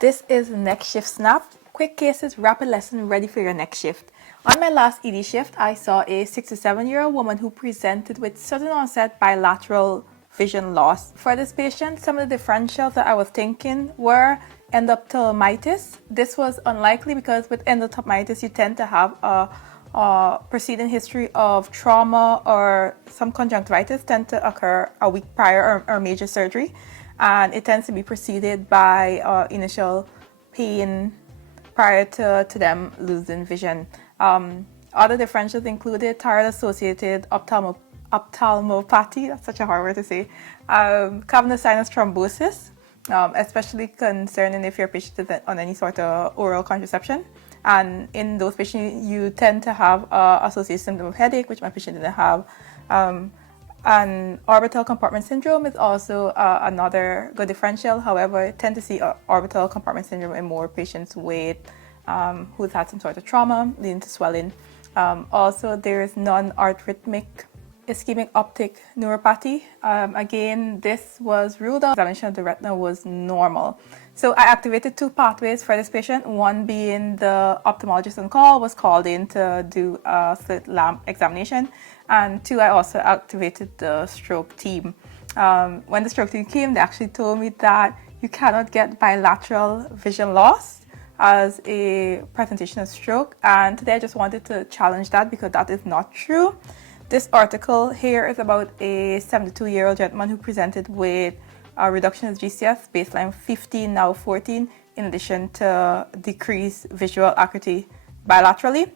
This is Next Shift Snap. Quick cases, rapid lesson, ready for your next shift. On my last ED shift, I saw a 67-year-old woman who presented with sudden onset bilateral vision loss. For this patient, some of the differentials that I was thinking were endophthalmitis. This was unlikely because with endophthalmitis, you tend to have a preceding history of trauma, or some conjunctivitis tend to occur a week prior or major surgery. And it tends to be preceded by initial pain prior to them losing vision. Other differentials included thyroid-associated ophthalmopathy, that's such a hard word to say, cavernous sinus thrombosis, especially concerning if your patient is on any sort of oral contraception. And in those patients, you tend to have associated symptom of headache, which my patient didn't have. And orbital compartment syndrome is also another good differential. However, I tend to see orbital compartment syndrome in more patients with who's had some sort of trauma leading to swelling. Also, there is non-arrhythmic ischemic optic neuropathy. Again, this was ruled out. Examination of the retina was normal. So I activated two pathways for this patient. One being the ophthalmologist on call was called in to do a slit lamp examination. And two, I also activated the stroke team. When the stroke team came, they actually told me that you cannot get bilateral vision loss as a presentation of stroke. And today I just wanted to challenge that because that is not true. This article here is about a 72-year-old gentleman who presented with a reduction of GCS, baseline 15, now 14, in addition to decreased visual acuity bilaterally.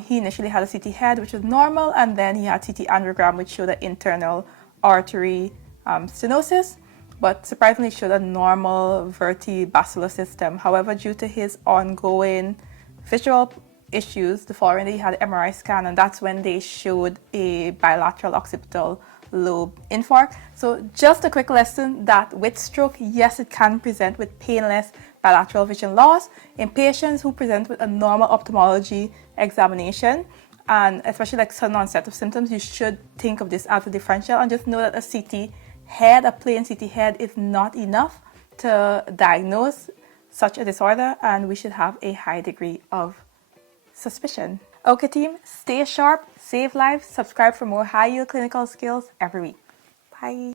He initially had a CT head, which was normal, and then he had CT angiogram, which showed an internal artery stenosis, but surprisingly showed a normal vertibacillar system. However, due to his ongoing visual issues, the following day he had an MRI scan, and that's when they showed a bilateral occipital lobe infarct. So just a quick lesson that with stroke, yes, it can present with painless bilateral vision loss in patients who present with a normal ophthalmology examination, and especially like sudden onset of symptoms. You should think of this as a differential, and just know that a CT head, a plain CT head, is not enough to diagnose such a disorder, and we should have a high degree of suspicion. Okay team, stay sharp, save lives, subscribe for more high yield clinical skills every week. Bye.